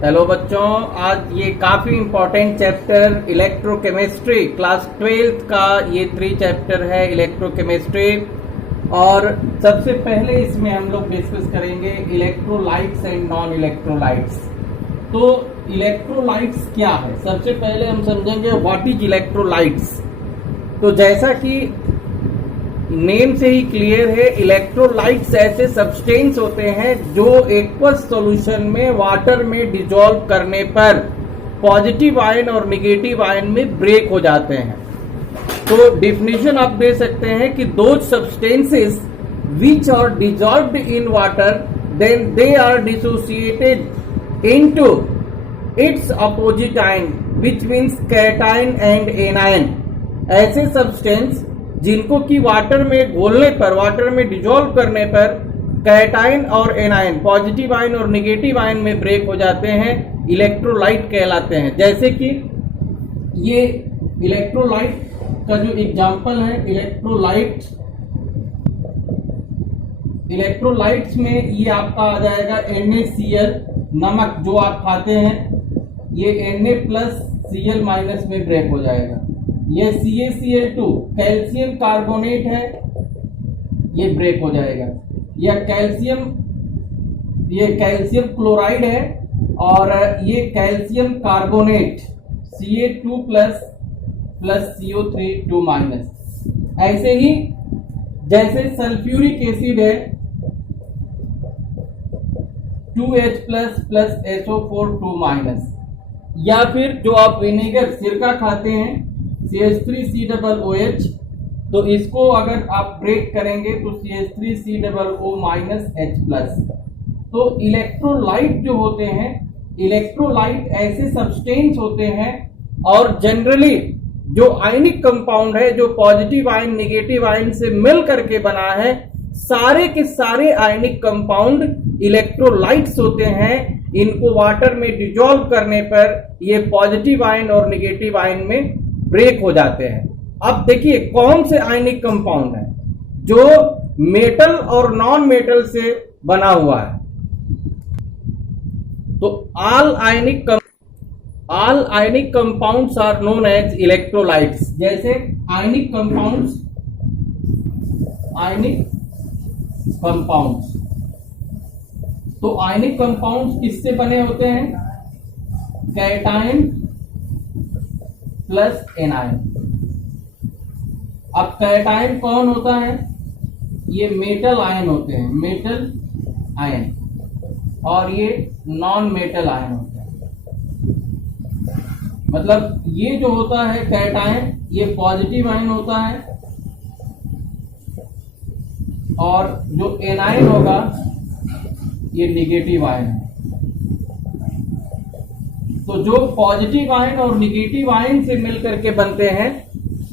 Hello बच्चों, आज ये काफी important chapter electrochemistry class 12th का ये 3 चैप्टर है इलेक्ट्रोकेमिस्ट्री। और सबसे पहले इसमें हम लोग डिस्कस करेंगे इलेक्ट्रोलाइट्स एंड नॉन इलेक्ट्रोलाइट्स। तो इलेक्ट्रोलाइट्स क्या है, सबसे पहले हम समझेंगे व्हाट इज इलेक्ट्रोलाइट्स। तो जैसा कि नेम से ही क्लियर है, इलेक्ट्रोलाइट्स ऐसे सब्सटेंस होते हैं जो एक्वस सॉल्यूशन में वाटर में डिसॉल्व करने पर पॉजिटिव आयन और नेगेटिव आयन में ब्रेक हो जाते हैं। तो डिफिनेशन आप दे सकते हैं कि those substances which are dissolved in water then they are dissociated into its opposite ion which means cation and anion. ऐसे सब्सटेंस जिनको कि वाटर में घोलने पर, वाटर में डिसॉल्व करने पर कैटायन और एनायन, पॉजिटिव आयन और नेगेटिव आयन में ब्रेक हो जाते हैं, इलेक्ट्रोलाइट कहलाते हैं। जैसे कि ये इलेक्ट्रोलाइट का जो एग्जांपल है, इलेक्ट्रोलाइट्स में ये आपका आ जाएगा NaCl, नमक जो आप खाते हैं, ये Na+Cl- में ब्रेक हो जाएगा। ये CaCl2 कैल्शियम कार्बोनेट है, ये ब्रेक हो जाएगा। या ये कैल्शियम क्लोराइड है और ये कैल्शियम कार्बोनेट Ca2+ CO3 2-। ऐसे ही जैसे सल्फ्यूरिक एसिड है 2H+ SO4 2-। या फिर जो आप विनेगर सिरका खाते हैं CH3COOH, तो इसको अगर आप ब्रेक करेंगे तो CH3COO-H+। तो इलेक्ट्रोलाइट जो होते हैं, इलेक्ट्रोलाइट ऐसे सब्सटेंस होते हैं और जनरली जो आयनिक कंपाउंड है, जो पॉजिटिव आयन नेगेटिव आयन से मिल करके बना है, सारे के सारे आयनिक कंपाउंड इलेक्ट्रोलाइट्स होते हैं। इनको वाटर में डिसॉल्व करने पर ये पॉजिटिव आयन और नेगेटिव आयन में ब्रेक हो जाते हैं। अब देखिए कौन से आयनिक कंपाउंड है जो मेटल और नॉन मेटल से बना हुआ है। तो all ionic compounds are known as electrolytes. जैसे आयनिक कंपाउंड्स, तो आयनिक कंपाउंड्स किससे बने होते हैं? Cation plus anion. अब कैटायन कौन होता है? ये मेटल आयन होते हैं, मेटल आयन, और ये नॉन मेटल आयन होते हैं। मतलब ये जो होता है कैटायन, ये पॉजिटिव आयन होता है, और जो एनायन होगा ये नेगेटिव आयन है। तो जो पॉजिटिव आयन और नेगेटिव आयन से मिलकर के बनते हैं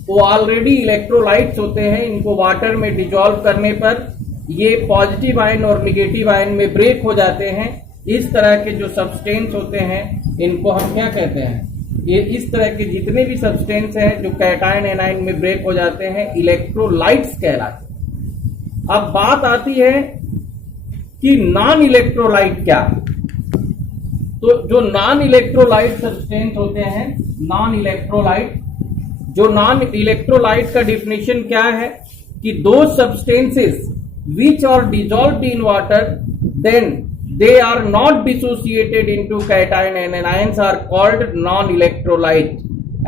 वो ऑलरेडी इलेक्ट्रोलाइट्स होते हैं। इनको वाटर में डिसॉल्व करने पर ये पॉजिटिव आयन और नेगेटिव आयन में ब्रेक हो जाते हैं। इस तरह के जो सब्सटेंस होते हैं इनको हम क्या कहते हैं? ये इस तरह के जितने भी सब्सटेंस हैं जो कैटायन एनायन में ब्रेक हो जाते हैं, इलेक्ट्रोलाइट्स कहलाते हैं। अब बात आती है कि नॉन इलेक्ट्रोलाइट क्या है। तो जो नॉन इलेक्ट्रोलाइट सब्सटेंस होते हैं, नॉन इलेक्ट्रोलाइट का डिफिनेशन क्या है कि those substances which are dissolved in water then they are not dissociated into cation and anions are called non electrolyte.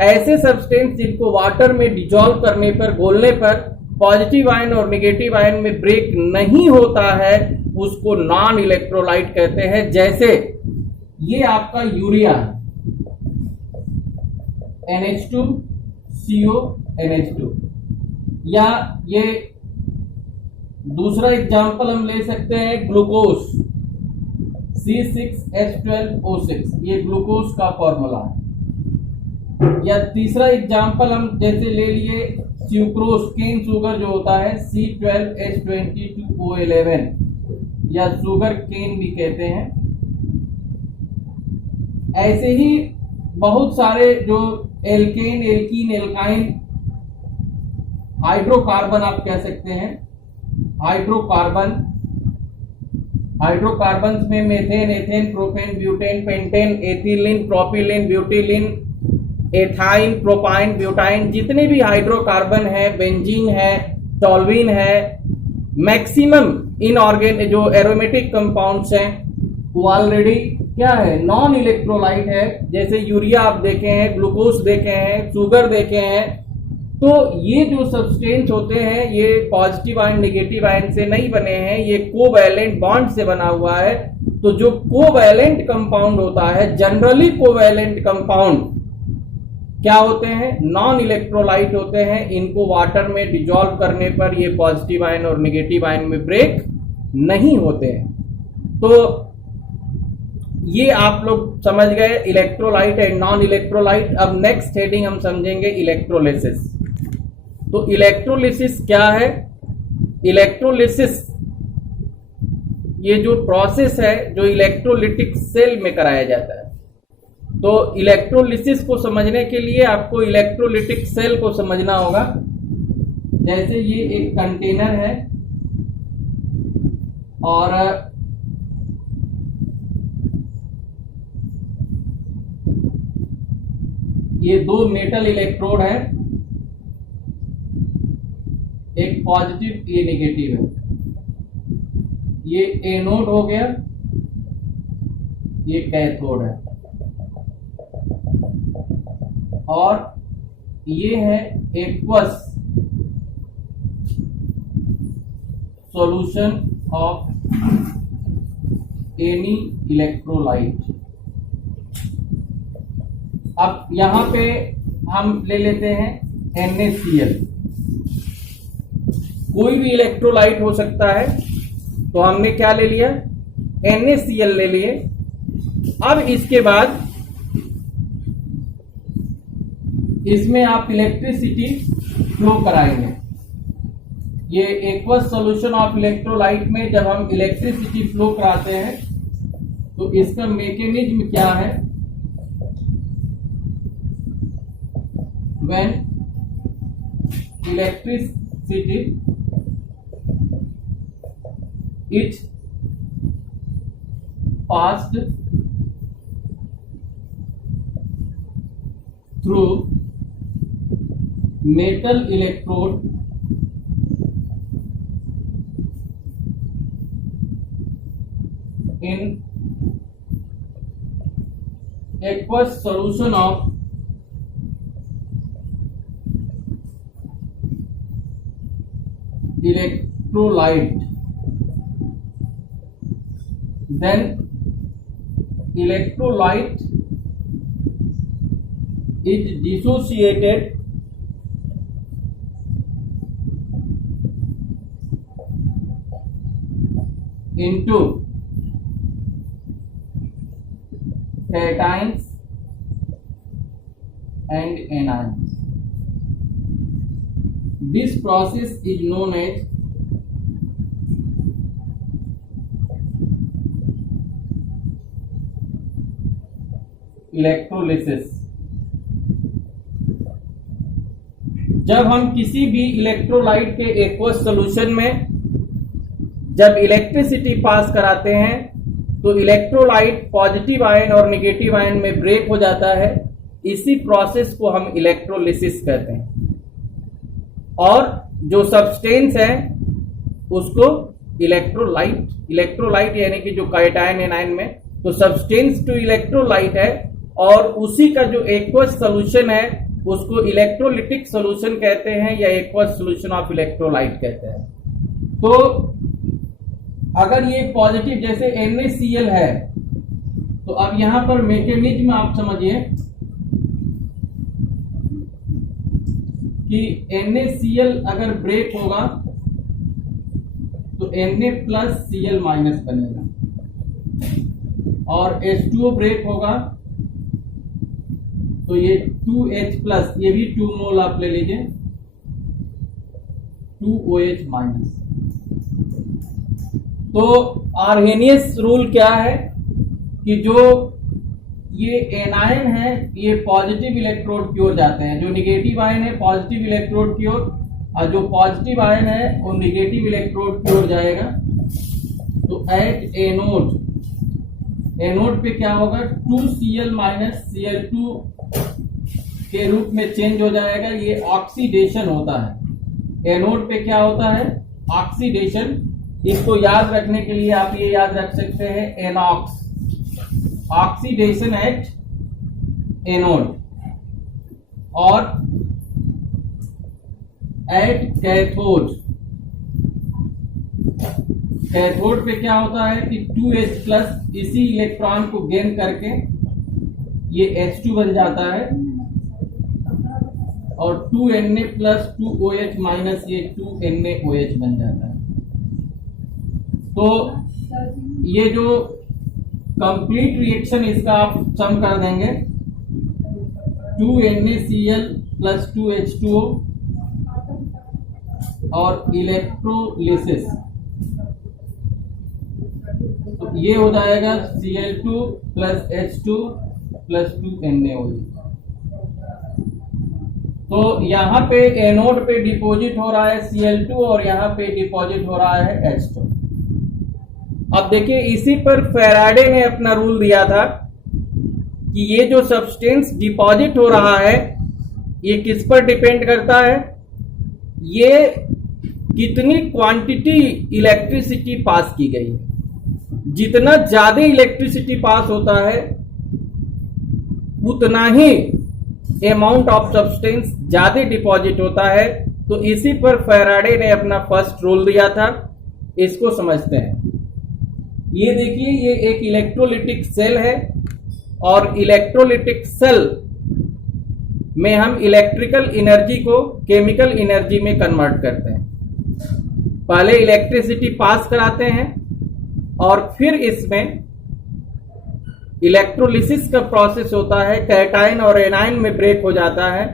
ऐसे सब्सटेंस जिनको वाटर में डिसॉल्व करने पर, घोलने पर पॉजिटिव आयन और नेगेटिव आयन में ब्रेक नहीं होता है, उसको नॉन इलेक्ट्रोलाइट कहते हैं। जैसे ये आपका यूरिया NH2CONH2, या ये दूसरा एग्जांपल हम ले सकते हैं ग्लूकोज C6H12O6, ये ग्लूकोज का फॉर्मूला है। या तीसरा एग्जांपल हम जैसे ले लिए सुक्रोज, केन शुगर जो होता है C12H22O11, या शुगर केन भी कहते हैं। ऐसे ही बहुत सारे जो एल्केन, एल्कीन, एल्काइन, हाइड्रोकार्बन आप कह सकते हैं, हाइड्रोकार्बन, हाइड्रोकार्बन्स में methane, ethane, propane, butane, pentane, ethylene, propylene, butylene, ethyne, propyne, butyne, जितने भी हाइड्रोकार्बन है, बेंजीन है, टॉल्यूइन है, मैक्सिमम इनऑर्गेनिक जो एरोमेटिक कंपाउंड्स हैं वो ऑलरेडी क्या है, नॉन इलेक्ट्रोलाइट है। जैसे यूरिया आप देखे हैं, ग्लूकोज देखे हैं, शुगर देखे हैं। तो ये जो सब्सटेंस होते हैं ये पॉजिटिव आयन नेगेटिव आयन से नहीं बने हैं, ये कोवैलेंट बॉन्ड से बना हुआ है। तो जो कोवैलेंट कंपाउंड होता है, जनरली कोवैलेंट कंपाउंड क्या होते हैं, नॉन इलेक्ट्रोलाइट होते हैं। इनको वाटर में डिजॉल्व करने पर ये पॉजिटिव आयन और नेगेटिव आयन में ब्रेक नहीं होते हैं। तो ये आप लोग समझ गए इलेक्ट्रोलाइट एंड नॉन इलेक्ट्रोलाइट। अब नेक्स्ट हेडिंग हम समझेंगे इलेक्ट्रोलिसिस। तो इलेक्ट्रोलिसिस क्या है? इलेक्ट्रोलिसिस ये जो प्रोसेस है जो इलेक्ट्रोलिटिक सेल में कराया जाता है। तो इलेक्ट्रोलिसिस को समझने के लिए आपको इलेक्ट्रोलिटिक सेल को समझना होगा। जैसे ये एक कंटेनर है और ये दो मेटल इलेक्ट्रोड है, एक पॉजिटिव ये नेगेटिव है। ये एनोड हो गया, ये कैथोड है, और ये है aqueous solution of any electrolyte. अब यहां पे हम ले लेते हैं NaCl। कोई भी इलेक्ट्रोलाइट हो सकता है, तो हमने क्या ले लिया, NaCl ले लिए। अब इसके बाद इसमें आप इलेक्ट्रिसिटी फ्लो कराएंगे। ये एक्वस सॉल्यूशन ऑफ इलेक्ट्रोलाइट में जब हम इलेक्ट्रिसिटी फ्लो कराते हैं तो इसका मैकेनिज्म क्या है, when electricity is passed through metal electrode in aqueous solution of electrolyte, then electrolyte is dissociated into cations and anions. This process is known as electrolysis. जब हम किसी भी इलेक्ट्रोलाइट के एक्वस सॉल्यूशन में जब इलेक्ट्रिसिटी पास कराते हैं तो इलेक्ट्रोलाइट पॉजिटिव आयन और नेगेटिव आयन में ब्रेक हो जाता है। इसी प्रोसेस को हम इलेक्ट्रोलिसिस कहते हैं। और जो सब्सटेंस है उसको इलेक्ट्रोलाइट यानी कि जो कैटायन एनायन में, तो सब्सटेंस टू इलेक्ट्रोलाइट है। और उसी का जो एक्वस सॉल्यूशन है उसको इलेक्ट्रोलिटिक सॉल्यूशन कहते हैं या एक्वस सॉल्यूशन ऑफ इलेक्ट्रोलाइट कहते हैं। तो अगर ये पॉजिटिव जैसे NaCl है, तो अब यहां पर मैकेनिज्म आप समझिए कि NaCl अगर ब्रेक होगा तो Na+Cl- बनेगा, और H2O ब्रेक होगा तो ये 2H+, ये भी 2 मोल आप ले लीजिए, 2OH-। तो आर्हेनियस रूल क्या है कि जो ये एनायन है ये पॉजिटिव इलेक्ट्रोड की ओर जाते हैं, जो निगेटिव आयन है पॉजिटिव इलेक्ट्रोड की ओर, और जो पॉजिटिव आयन है वो निगेटिव इलेक्ट्रोड की ओर जाएगा। तो एट एनोड, एनोड पे क्या होगा, 2Cl माइनस Cl2 के रूप में चेंज हो जाएगा। ये ऑक्सीडेशन होता है। एनोड पे क्या होता है, ऑक्सीडेशन। इसको याद रखने के लिए आप ये याद रख सकते हैं एनॉक्स, ऑक्सीडेशन एट एनोड। और एट कैथोड, कैथोड पे क्या होता है कि 2H प्लस इसी इलेक्ट्रॉन को गेन करके ये H2 बन जाता है, और 2Na प्लस 2OH माइनस ये 2NaOH बन जाता है। तो ये जो कंप्लीट रिएक्शन इसका आप सम कर देंगे, 2NaCl प्लस 2H2O और इलेक्ट्रोलिसिस, तो ये हो जाएगा Cl2 plus H2 plus 2NaOH। तो यहाँ पे एनोड पे डिपॉजिट हो रहा है Cl2 और यहाँ पे डिपॉजिट हो रहा है H2। अब देखिए, इसी पर फैराडे ने अपना रूल दिया था कि ये जो सब्सटेंस डिपॉजिट हो रहा है ये किस पर डिपेंड करता है, ये कितनी क्वांटिटी इलेक्ट्रिसिटी पास की गई है। जितना ज्यादा इलेक्ट्रिसिटी पास होता है उतना ही अमाउंट ऑफ सब्सटेंस ज्यादा डिपॉजिट होता है। तो इसी पर फैराडे ने अपना फर्स्ट रूल दिया था। इसको समझते हैं। ये देखिए, ये एक इलेक्ट्रोलिटिक सेल है और इलेक्ट्रोलिटिक सेल में हम इलेक्ट्रिकल एनर्जी को केमिकल एनर्जी में कन्वर्ट करते हैं। पहले इलेक्ट्रिसिटी पास कराते हैं और फिर इसमें इलेक्ट्रोलिसिस का प्रोसेस होता है, कैटायन और एनायन में ब्रेक हो जाता है,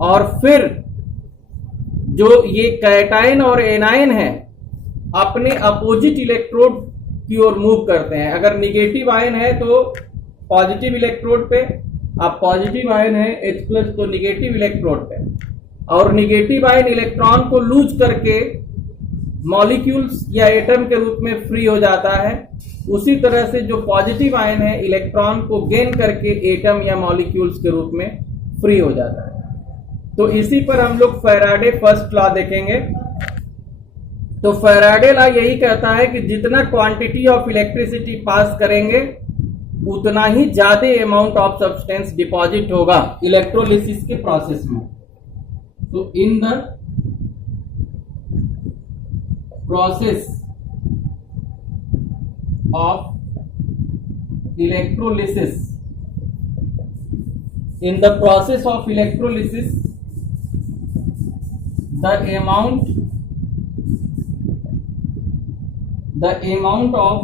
और फिर जो ये कैटायन और एनायन है अपने अपोजिट इलेक्ट्रोड की ओर मूव करते हैं। अगर निगेटिव आयन है तो पॉजिटिव इलेक्ट्रोड पे, अब पॉजिटिव आयन है H+ तो निगेटिव इलेक्ट्रोड पे, और निगेटिव आयन इलेक्ट्रॉन को लूज करके मॉलिक्यूल्स या एटम के रूप में फ्री हो जाता है। उसी तरह से जो पॉजिटिव आयन है इलेक्ट्रॉन को गेन करके एटम या मॉलिक्यूल्स के रूप में फ्री हो जाता है। तो इसी पर हम लोग फैराडे फर्स्ट लॉ देखेंगे। तो फैराडे लॉ यही कहता है कि जितना क्वांटिटी ऑफ इलेक्ट्रिसिटी पास करेंगे उतना ही ज्यादा अमाउंट ऑफ सब्सटेंस डिपॉजिट होगा इलेक्ट्रोलिसिस के प्रोसेस में। तो इन the process of electrolysis, in the process of electrolysis the amount of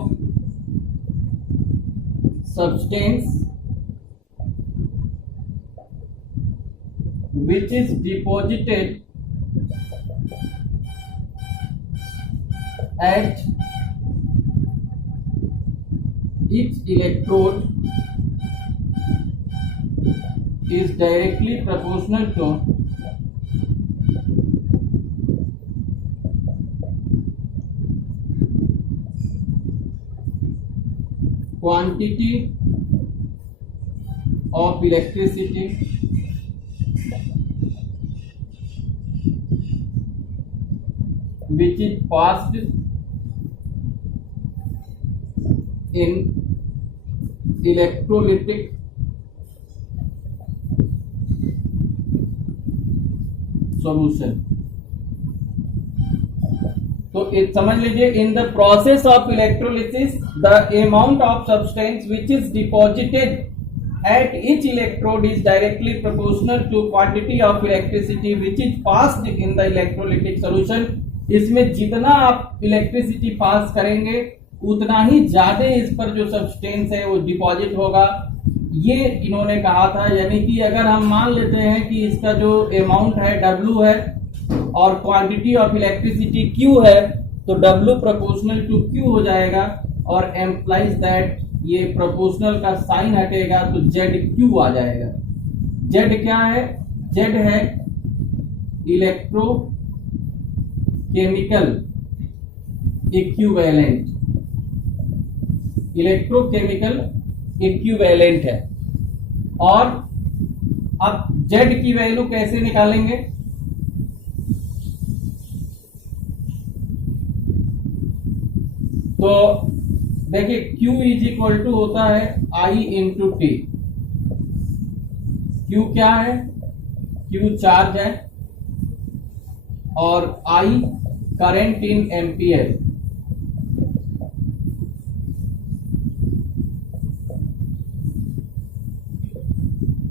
substance which is deposited at each electrode is directly proportional to quantity of electricity which is passed in electrolytic solution। तो समझ लीजिए, in the process of electrolysis the amount of substance which is deposited at each electrode is directly proportional to quantity of electricity which is passed in the electrolytic solution. इसमें जितना आप electricity pass करेंगे उतना ही ज्यादा इस पर जो substance है वो डिपॉजिट होगा, ये इन्होंने कहा था। यानी कि अगर हम मान लेते हैं कि इसका जो अमाउंट है W है और क्वांटिटी ऑफ इलेक्ट्रिसिटी Q है, तो W प्रोपोर्शनल टू Q हो जाएगा, और एम्प्लाइज दैट ये प्रोपोर्शनल का साइन हटेगा तो ZQ आ जाएगा। Z क्या है? Z है electro chemical equivalent. Electrochemical equivalent है। और अब Z की वैल्यू कैसे निकालेंगे? तो देखिए Q इज इक्वल टू होता है I इंटू टी। Q क्या है? Q चार्ज है और I करंट इन एम्पियर।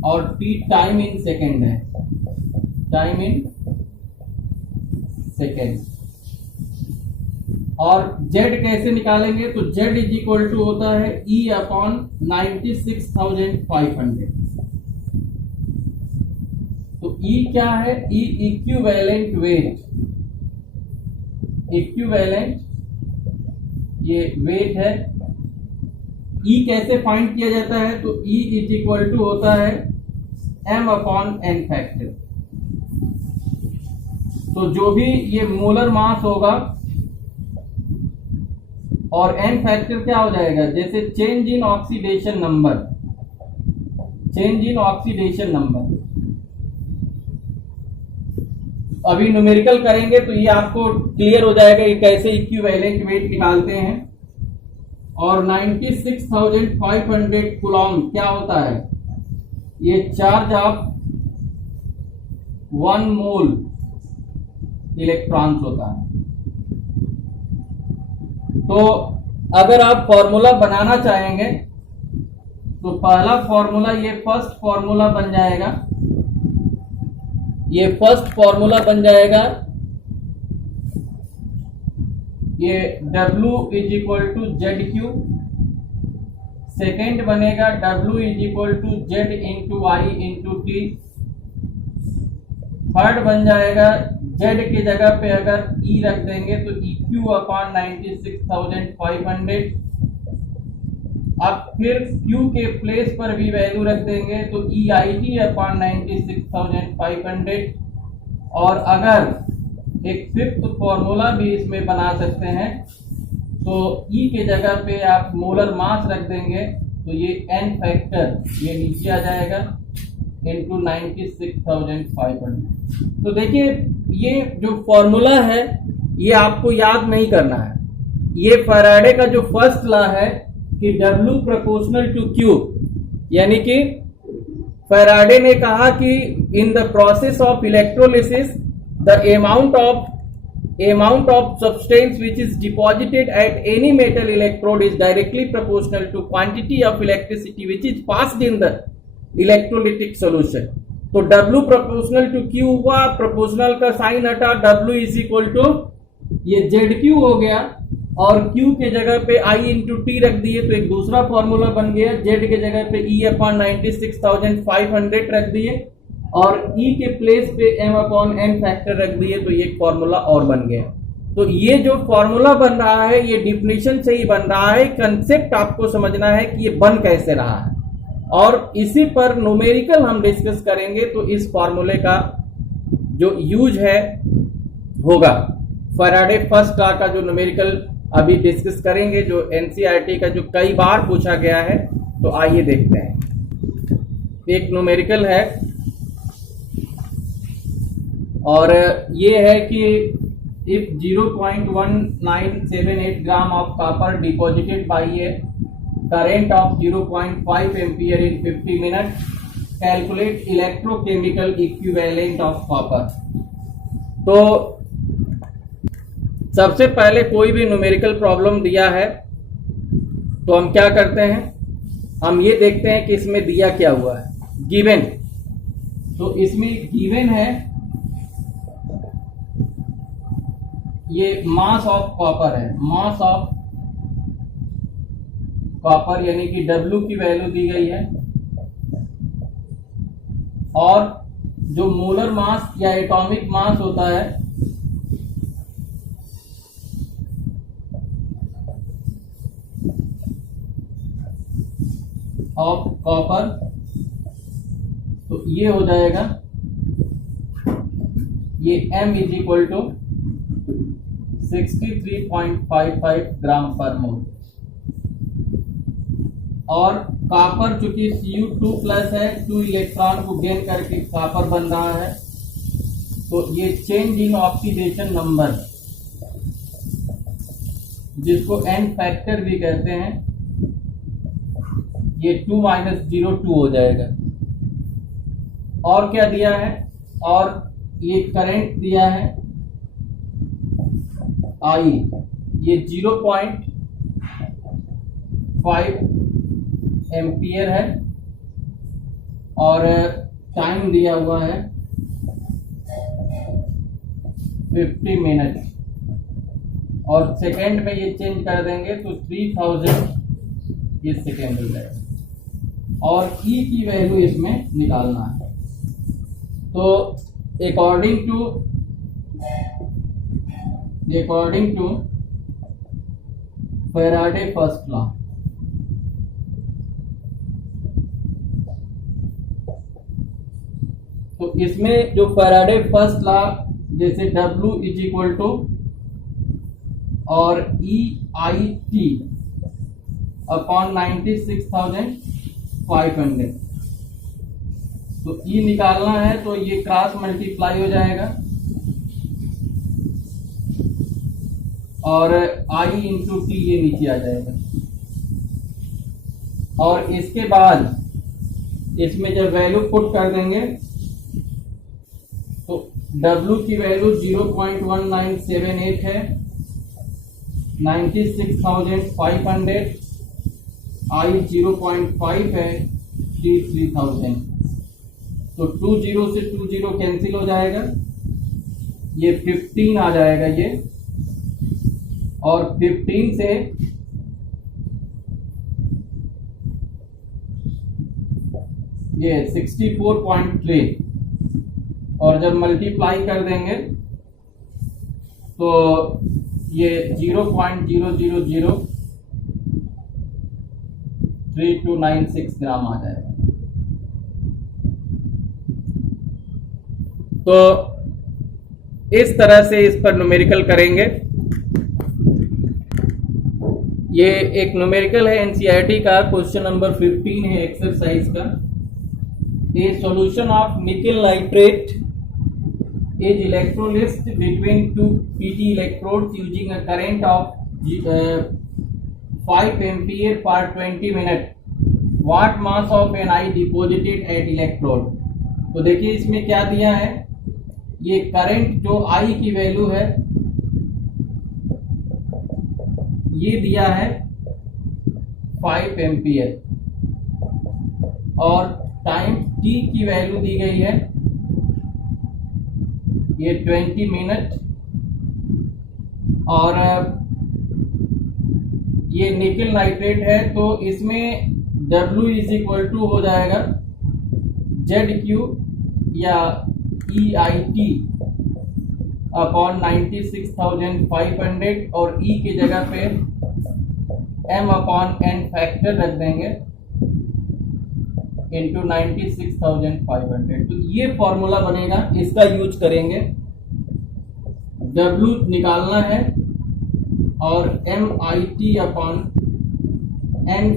और T टाइम इन सेकेंड है, टाइम इन सेकेंड। और Z कैसे निकालेंगे? तो Z इज इक्वल टू होता है E अपॉन 96,500। तो E क्या है? E इक्विवेलेंट वेट, इक्विवेलेंट ये वेट है। E कैसे फाइंड किया जाता है? तो E इज इक्वल टू होता है M अपॉन N फैक्टर। तो जो भी ये मोलर मास होगा और N फैक्टर क्या हो जाएगा? जैसे change in oxidation number, change in oxidation number. अभी न्यूमेरिकल करेंगे तो ये आपको क्लियर हो जाएगा कि कैसे इक्विवेलेंट वेट निकालते हैं। और 96,500 कूलॉम क्या होता है? ये चार्ज ऑफ 1 मोल इलेक्ट्रॉन्स होता है। तो अगर आप फॉर्मूला बनाना चाहेंगे तो पहला फॉर्मूला, ये फर्स्ट फॉर्मूला बन जाएगा, ये फर्स्ट फॉर्मूला बन जाएगा। ये W is equal to ZQ। Second बनेगा W is equal to Z into I into T। Third बन जाएगा Z की जगह पे अगर E रख देंगे तो EQ अपॉन 96,500। अब फिर Q के प्लेस पर भी वैल्यू रख देंगे तो EIT अपॉन 96,500। और अगर एक फिफ्थ फॉर्मूला भी इसमें बना सकते हैं तो E के जगह पे आप मोलर मास रख देंगे तो ये N फैक्टर ये नीचे आ जाएगा इंटू 96,500। तो देखिए ये जो फॉर्मूला है ये आपको याद नहीं करना है। ये फैराडे का जो फर्स्ट लॉ है कि W प्रोपोर्शनल टू Q, यानी कि फैराडे ने कहा कि इन the process of electrolysis the amount of substance which is deposited at any metal electrode is directly proportional to quantity of electricity which is passed in the electrolytic solution। तो W proportional to Q हुआ, proportional का sign हटा, W is equal to ये ZQ हो गया और Q के जगह पे I इंटू T रख दिए तो एक दूसरा फॉर्मूला बन गया। Z के जगह पे E अपॉन 96,500 रख दिए और E के प्लेस पे M अपॉन N फैक्टर रख दिए तो ये फॉर्मूला और बन गया। तो ये जो फॉर्मूला बन रहा है ये डिफिनीशन से ही बन रहा है, कंसेप्ट आपको समझना है कि ये बन कैसे रहा है और इसी पर न्यूमेरिकल हम डिस्कस करेंगे। तो इस फॉर्मूले का जो यूज है होगा फैराडे फर्स्ट लॉ का जो न्यूमेरिकल अभी डिस्कस करेंगे, जो एनसीईआरटी का जो कई बार पूछा गया है। तो आइए देखते हैं। एक न्यूमेरिकल है और ये है कि if 0.1978 gram of copper deposited bye A current of 0.5 ampere in 50 minutes, calculate electrochemical equivalent of copper। तो सबसे पहले कोई भी न्यूमेरिकल प्रॉब्लम दिया है तो हम क्या करते हैं, हम ये देखते हैं कि इसमें दिया क्या हुआ है, गिवन। तो इसमें गिवन है ये मास ऑफ कॉपर है, मास ऑफ कॉपर यानी कि W की वैल्यू दी गई है और जो मोलर मास या एटॉमिक मास होता है ऑफ कॉपर तो ये हो जाएगा ये M इज इक्वल टू 63.55 ग्राम पर मोल। और कॉपर चूंकि Cu2+ है, 2 इलेक्ट्रॉन को गेन करके कॉपर बन रहा है, तो ये चेंज इन ऑक्सीडेशन नंबर, जिसको एन फैक्टर भी कहते हैं, ये 2 - 0 2 हो जाएगा। और क्या दिया है, और ये करंट दिया है आई, ये 0.5 एम्पियर है, और टाइम दिया हुआ है 50 मिनट, और सेकेंड में ये चेंज कर देंगे तो 3000 ये सेकेंड हो जाएगा। और ई की वैल्यू इसमें निकालना है। तो according to Faraday first law, तो इसमें जो फैराडे फर्स्ट लॉ, जैसे W = और EIT अपॉन 96,500, तो E निकालना है तो ये क्रॉस मल्टीप्लाई हो जाएगा, और I × T ये नीचे आ जाएगा। और इसके बाद इसमें जब वैल्यू पुट कर देंगे तो W की वैल्यू 0.1978 है, 96,500, I 0.5 है, T 3000, तो 20 से 20 कैंसिल हो जाएगा, ये 15 आ जाएगा ये, और 15 से ये 64.3, और जब मल्टीप्लाई कर देंगे तो ये 0.00039296 ग्राम आ जाएगा। तो इस तरह से इस पर न्यूमेरिकल करेंगे। ये एक न्यूमेरिकल है एनसीईआरटी का, क्वेश्चन नंबर 15 है एक्सरसाइज का। ए सॉल्यूशन ऑफ निकल nitrate is electrolyzed between 2 Pt electrodes using a current of 5 ampere per 20 minutes. What mass of Ni deposited at electrode? तो देखिए इसमें क्या दिया है, ये करंट जो I की वैल्यू है ये दिया है 5 एम्पियर, और टाइम T की वैल्यू दी गई है ये 20 मिनट, और ये निकल नाइट्रेट है, तो इसमें W = हो जाएगा ZQ या EIT अपॉन 96,500, और E की जगह पे M/N फैक्टर रख देंगे इंटू 96,500। तो ये फॉर्मूला बनेगा, इसका यूज करेंगे। W निकालना है और MIT/N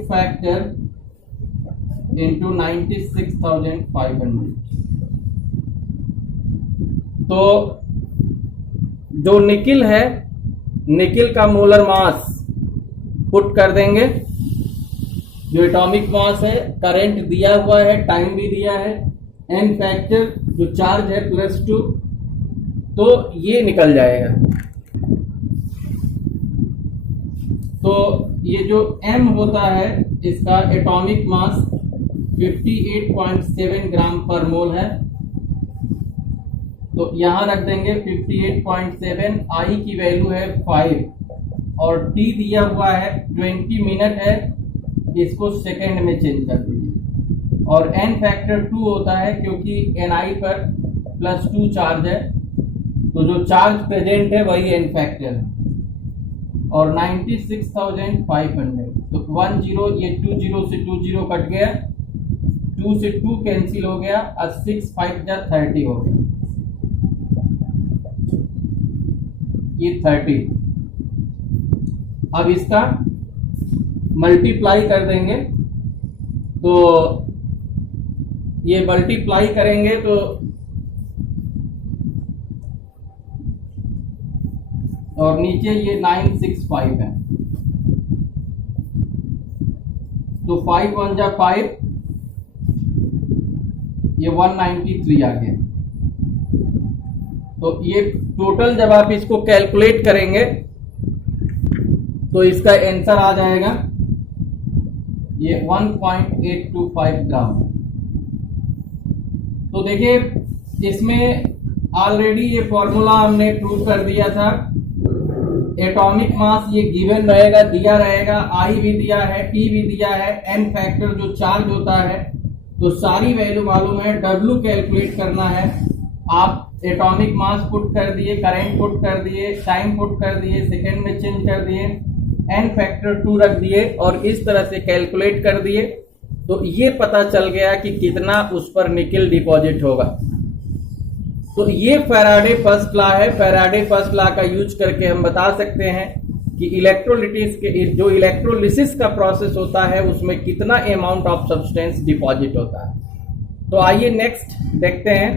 फैक्टर इंटू 96,500। तो जो निकिल है, निकिल का मोलर मास पुट कर देंगे, जो एटॉमिक मास है, करंट दिया हुआ है, टाइम भी दिया है, एन फैक्टर जो चार्ज है +2, तो ये निकल जाएगा। तो ये जो M होता है इसका एटॉमिक मास 58.7 ग्राम पर मोल है, तो यहां रख देंगे 58.7। I की वैल्यू है 5, और T दिया हुआ है 20 मिनट है, इसको सेकेंड में चेंज कर दीजिए, और N फैक्टर 2 होता है क्योंकि Ni पर +2 चार्ज है, तो जो चार्ज प्रेजेंट है वही N फैक्टर है, और 96,500, तो 10, ये 20 से 20 कट गया, 2 से 2 कैंसिल हो गया, और 6 5 जा 30 हो गया, ये 30। अब इसका मल्टीप्लाई कर देंगे तो ये मल्टीप्लाई करेंगे तो और नीचे ये 965 है, तो 5 1 जा 5, ये 193 आ गया। तो ये टोटल जब आप इसको कैलकुलेट करेंगे तो इसका आंसर आ जाएगा ये 1.825 ग्राम। तो देखिए इसमें ऑलरेडी ये फॉर्मूला हमने प्रूव कर दिया था। एटॉमिक मास ये गिवन रहेगा, दिया रहेगा, आई भी दिया है, टी भी दिया है, एन फैक्टर जो चार्ज होता है, तो सारी वैल्यू मालूम है। डब्ल्यू कैलकुलेट करना है, आप एटॉमिक मास पुट कर दिए, करंट पुट कर दिए, टाइम पुट कर दिए, सेकेंड में चेंज कर दिए, एन फैक्टर 2 रख दिए और इस तरह से कैलकुलेट कर दिए, तो ये पता चल गया कि कितना उस पर निकल डिपॉजिट होगा। तो ये फैराडे फर्स्ट लॉ है। फैराडे फर्स्ट लॉ का यूज करके हम बता सकते हैं कि इलेक्ट्रोलिटिस के जो इलेक्ट्रोलिसिस का प्रोसेस होता है उसमें कितना अमाउंट ऑफ सब्सटेंस डिपॉजिट होता है। तो आइए नेक्स्ट देखते हैं।